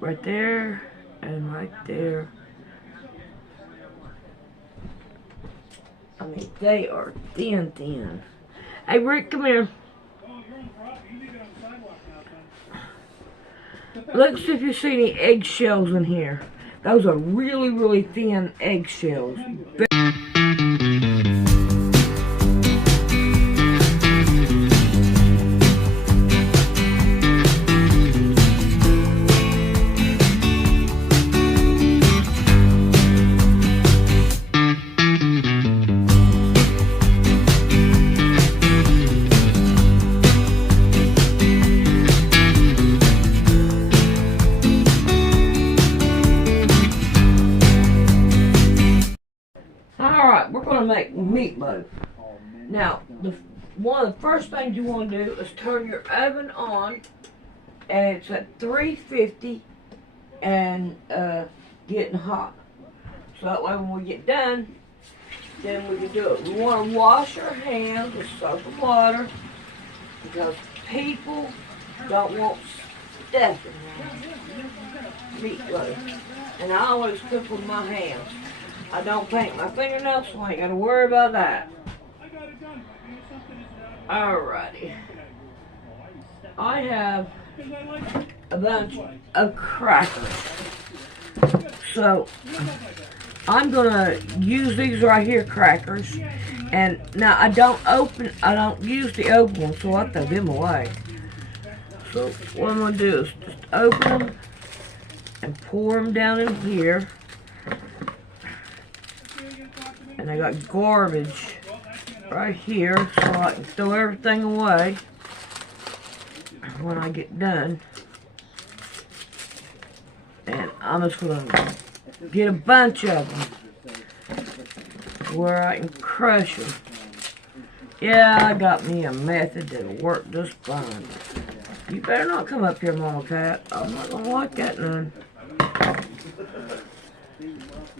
right there and right there. I mean, they are thin, thin. Hey, Rick, come here. Look, see if you see any eggshells in here. Those are really, really thin eggshells. Alright, we're going to make meatloaf. Now, one of the first things you want to do is turn your oven on, and it's at 350 and getting hot. So that way when we get done, then we can do it. We want to wash our hands with soap and water because people don't want stuff in meatloaf. And I always cook with my hands. I don't paint my fingernails, so I ain't gotta worry about that. Alrighty. I have a bunch of crackers. So, I'm gonna use these right here, crackers. And now I don't use the open ones, so I throw them away. So, what I'm gonna do is just open them and pour them down in here. And I got garbage right here, so I can throw everything away when I get done. And I'm just going to get a bunch of them where I can crush them. Yeah, I got me a method that'll work just fine. You better not come up here, Mama Cat. I'm not going to like that none.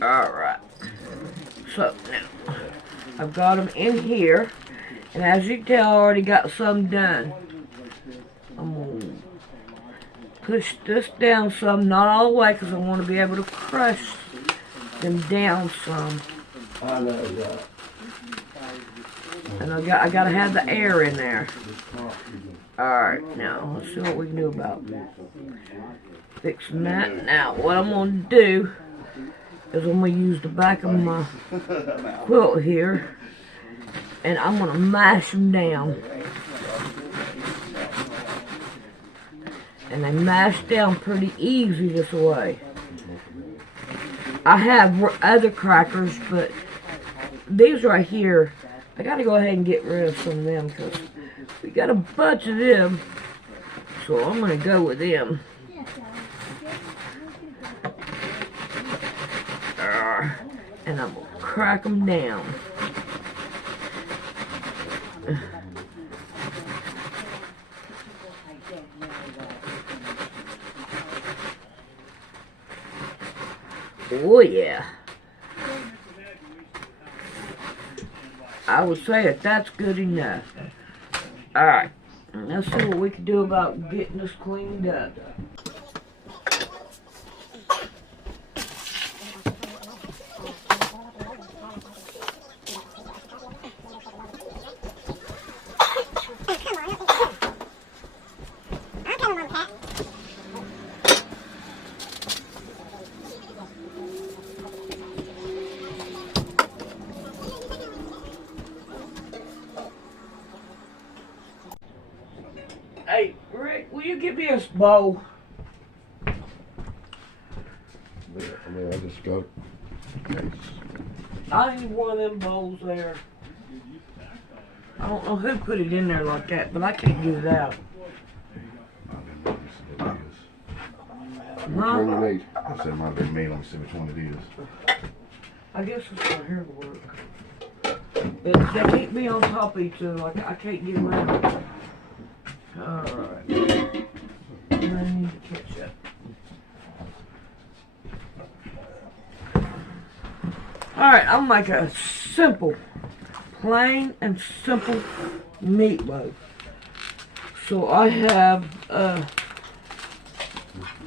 Alright. So, now, I've got them in here, and as you can tell, I already got some done. I'm going to push this down some, not all the way, because I want to be able to crush them down some. I know that. And I got to have the air in there. Alright, now, let's see what we can do about fixing that. Now, what I'm going to do is I'm going to use the back of my quilt here, and I'm going to mash them down. And they mash down pretty easy this way. I have other crackers, but these right here, I got to go ahead and get rid of some of them because we got a bunch of them, so I'm going to go with them. And I'm going to crack them down. Oh yeah. I would say that that's good enough. Alright, let's see what we can do about getting this cleaned up. Hey, Rick, will you give me a bowl? I mean, I just got case. I need one of them bowls there. I don't know who put it in there like that, but I can't get it out. Which one you need? I said it might have been me. Let me see which one it is. I guess it's not here to work. But they can't be on top of each other. Like I can't get them out. Alright. I need to catch up. Alright, I'll make a simple, plain and simple meatloaf. So I have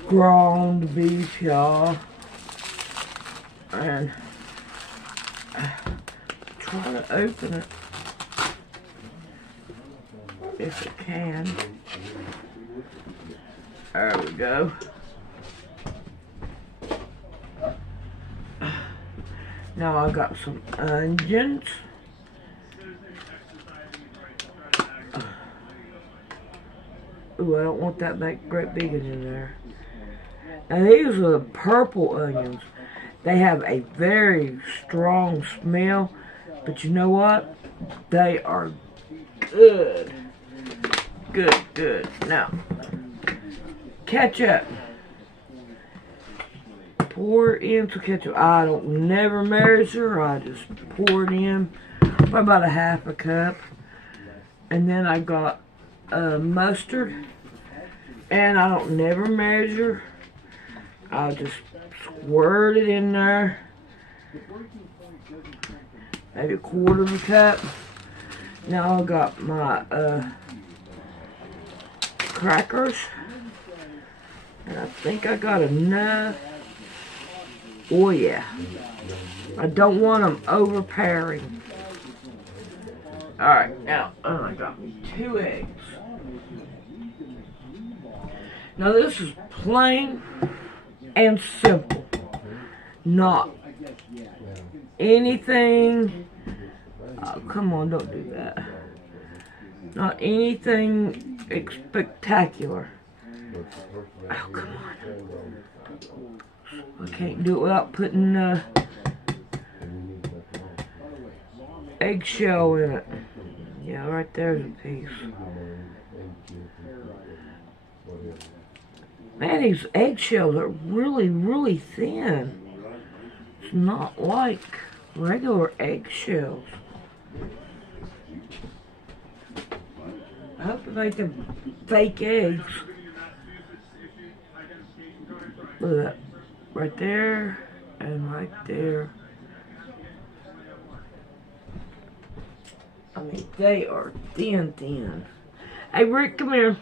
ground beef, y'all. And try to open it if it can. There we go. Now I got some onions. Ooh, I don't want that great big one in there. And these are the purple onions. They have a very strong smell, but you know what? They are good. Good, good. Now, ketchup. Pour into ketchup. I don't never measure. I just pour it in by about a half a cup. And then I got mustard. And I don't never measure. I'll just squirt it in there. Maybe a quarter of a cup. Now I got my crackers. And I think I got enough. Oh yeah. I don't want them overpowering. Alright, now I got me 2 eggs. Now this is plain and simple. Not anything. Oh, come on, don't do that. Not anything spectacular. Oh, come on. I can't do it without putting eggshell in it. Yeah, right there's a piece. Man, these eggshells are really, really thin. It's not like regular eggshells. I hope they make them fake eggs. Look at that. Right there and right there. I mean, they are thin, thin. Hey, Rick, come here.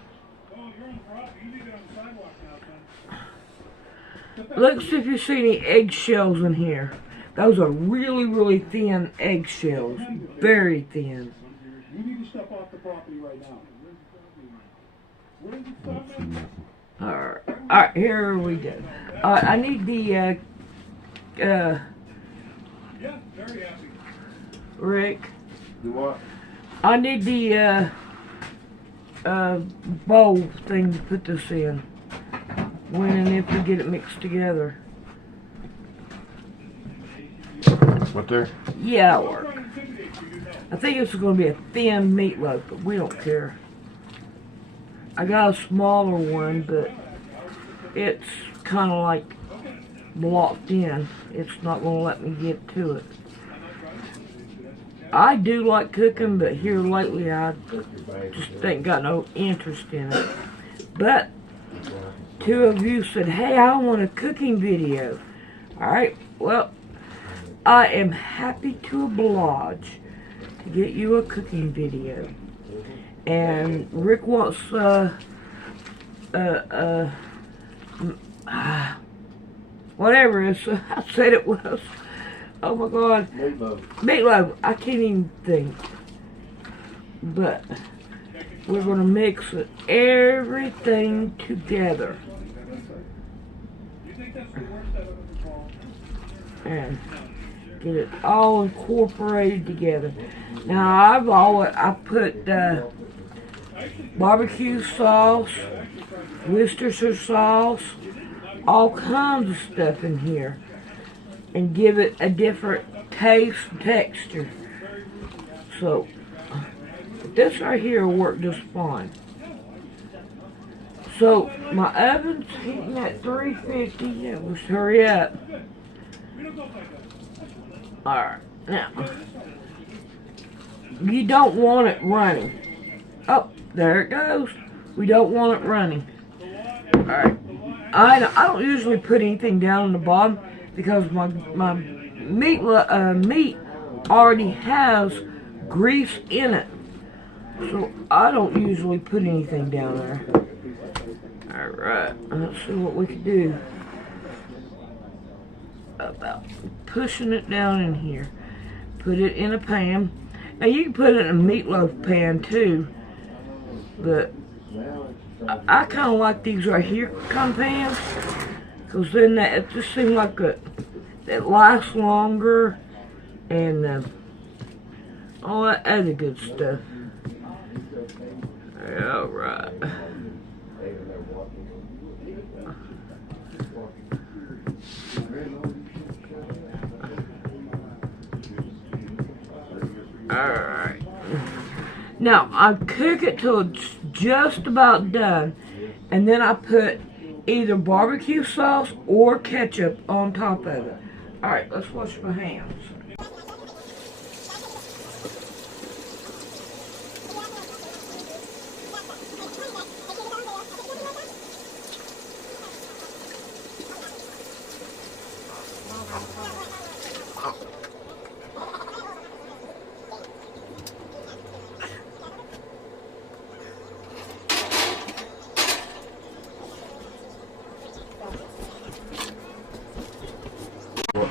Let's see if you see any eggshells in here. Those are really, really thin eggshells. Very thin. You need to step off the property right now. Alright, here we go. I need the, Yeah, very happy. Rick. Do what? I need the, bowl thing to put this in. When and if we get it mixed together. What there? Yeah, that'll work. I think it's going to be a thin meatloaf, but we don't care. I got a smaller one, but it's kind of like blocked in. It's not going to let me get to it. I do like cooking, but here lately I just ain't got no interest in it. But 2 of you said, hey, I want a cooking video. Alright, well, I am happy to oblige to get you a cooking video. And Rick wants, whatever it is, I said it was. Oh my God. Meatloaf. Meatloaf, I can't even think. But we're going to mix everything together. And get it all incorporated together. Now I put barbecue sauce, Worcestershire sauce, all kinds of stuff in here, and give it a different taste and texture. So this right here will work just fine. So my oven's heating at 350. Yeah, let's hurry up. Alright, now, you don't want it running. Oh, there it goes. We don't want it running. Alright, I don't usually put anything down on the bottom because my meat already has grease in it. So I don't usually put anything down there. There Alright, let's see what we can do about pushing it down in here. Put it in a pan. Now you can put it in a meatloaf pan too, but I kind of like these right here kind of pans, because then it just seems like it lasts longer and all that other good stuff. Alright. Alright. Now, I cook it till it's just about done, and then I put either barbecue sauce or ketchup on top of it. Alright, let's wash my hands.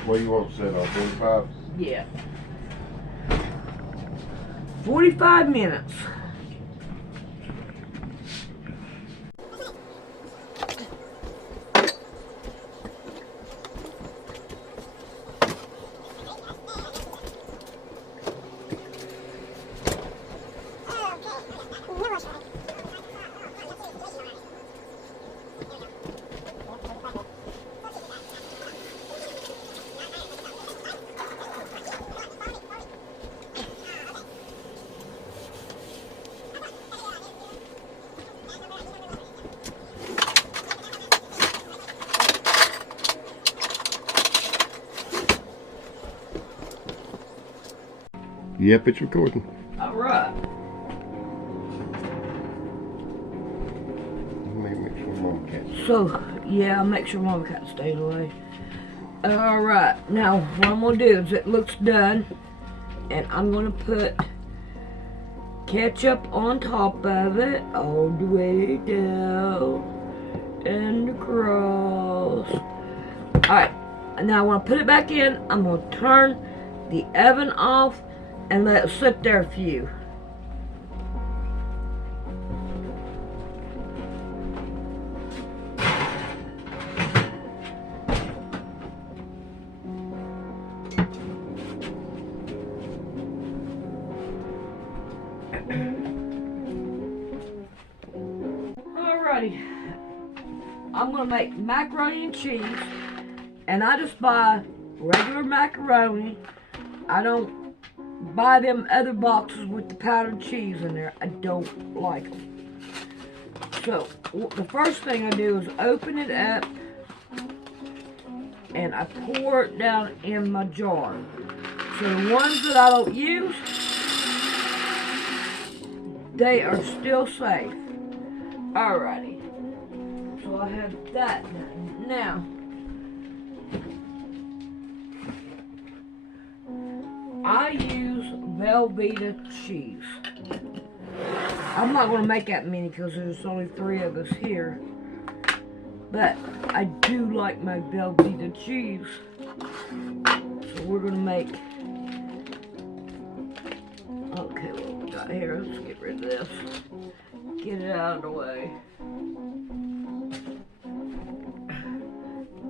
What do you want to set on 45? Yeah. 45 minutes. Yep, it's recording. Alright. Make sure Mama catch. So, yeah, I'll make sure Mama Cat stays away. Alright, now what I'm going to do is it looks done, and I'm going to put ketchup on top of it, all the way down and across. Alright, now when I put it back in, I'm going to turn the oven off and let it sit there a few. Alrighty, I'm gonna make macaroni and cheese, and I just buy regular macaroni. I don't buy them other boxes with the powdered cheese in there. I don't like them. So the first thing I do is open it up and I pour it down in my jar. So the ones that I don't use, they are still safe. Alrighty. So I have that done. Now, I use Velveeta cheese. I'm not going to make that many because there's only 3 of us here. But I do like my Velveeta cheese. So we're going to make... Okay, what we got here? Let's get rid of this. Get it out of the way.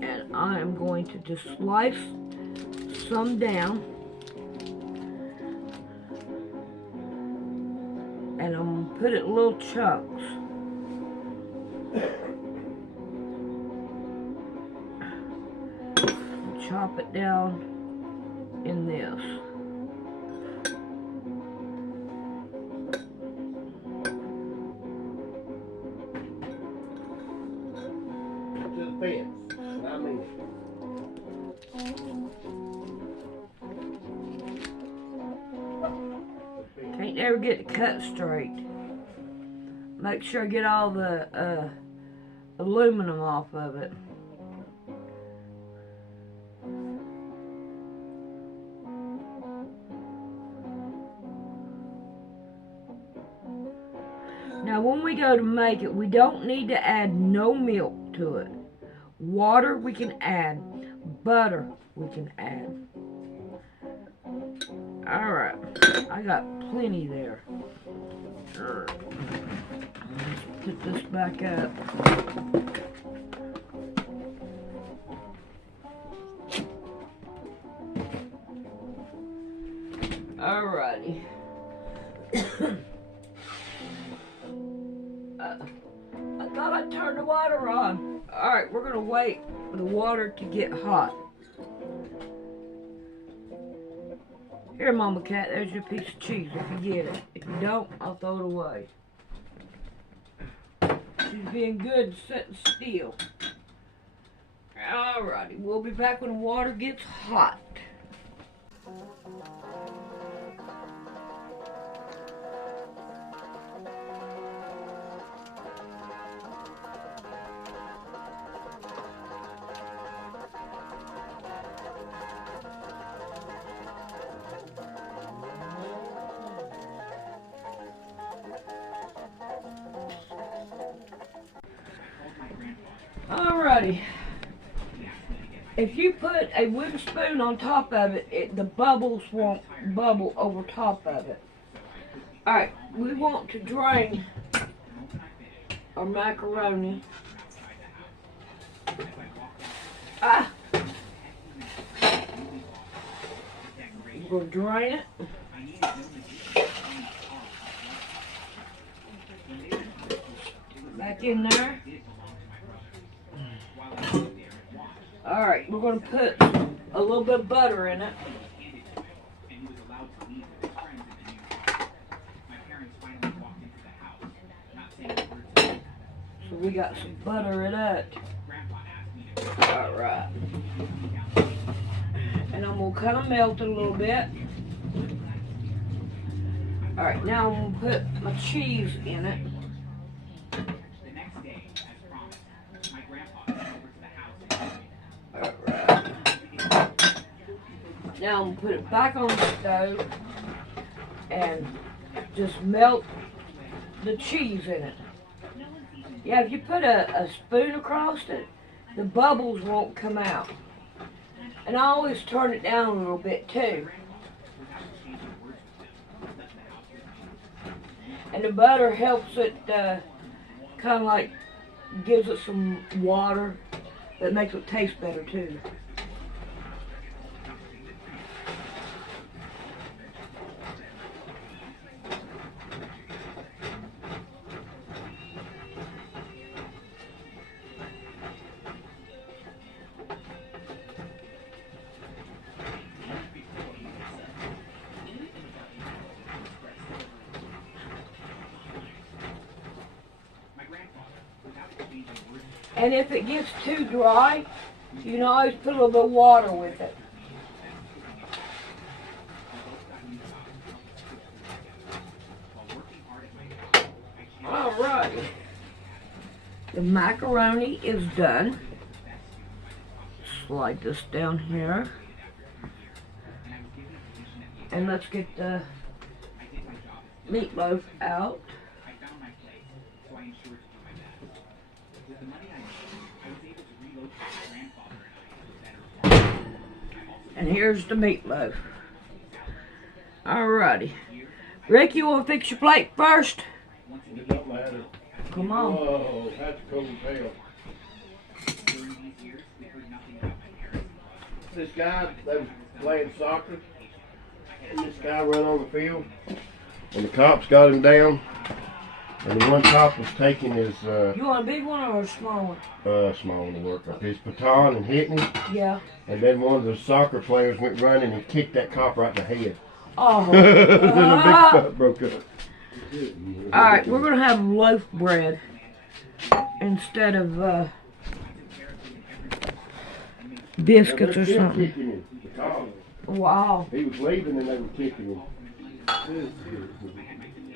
And I am going to just slice some down. And I'm going to put it in little chunks. Chop it down in this. To the fence. I mean. Can't never get it cut straight. Make sure I get all the aluminum off of it. Now when we go to make it, we don't need to add no milk to it. Water we can add. Butter we can add. Alright, I got plenty there. Let's put this back up. Alrighty. I thought I turned the water on. Alright, we're gonna wait for the water to get hot. Here, Mama Cat, there's your piece of cheese if you get it. If you don't, I'll throw it away. She's being good and sitting still. Alrighty, we'll be back when the water gets hot. Alrighty. If you put a wooden spoon on top of it, the bubbles won't bubble over top of it. Alright, we want to drain our macaroni. We're going to drain it. Back in there. Alright, we're going to put a little bit of butter in it. So we got some butter in it. Alright. And I'm going to kind of melt it a little bit. Alright, now I'm going to put my cheese in it. Now I'm going to put it back on the stove and just melt the cheese in it. Yeah, if you put a spoon across it, the bubbles won't come out. And I always turn it down a little bit too. And the butter helps it kind of like gives it some water that makes it taste better too. And if it gets too dry, you can always put a little bit of water with it. Alright. The macaroni is done. Slide this down here. And let's get the meatloaf out. And here's the meatloaf. Alrighty. Rick, you want to fix your plate first? It don't matter. Come on. Whoa, that's a cold tail. This guy, they was playing soccer, and this guy ran on the field, and the cops got him down, and the one cop was taking his, You want a big one or a small one? small one to work up, his baton and hitting him, Yeah. and then one of the soccer players went running and kicked that cop right in the head. Oh. Then a big spot broke up. Alright, we're going to have loaf bread instead of biscuits or something. Kicking him, the cop. Wow. He was leaving and they were kicking him.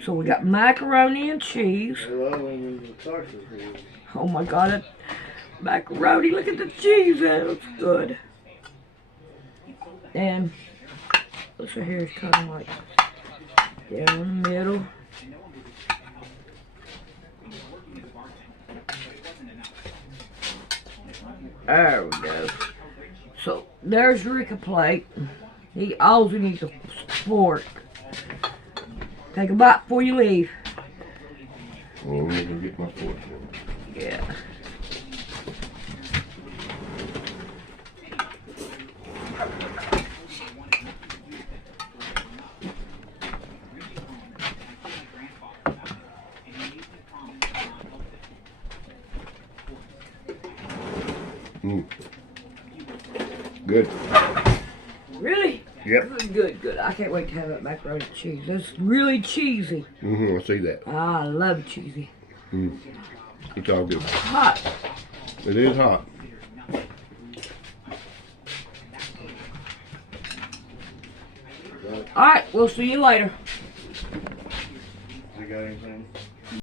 So we got macaroni and cheese. Oh my god, macaroni, look at the cheese, that looks good. And this right here is kind of like down the middle. There we go. So there's Rick a plate. He also needs a fork. Take a bite before you leave. Well, I'm gonna get my fork. Yeah. Good. Really? Yep. Good. I can't wait to have that macaroni and cheese. That's really cheesy. I see that. I love cheesy. It's all good. Hot. It is hot. Alright, we'll see you later. You got anything?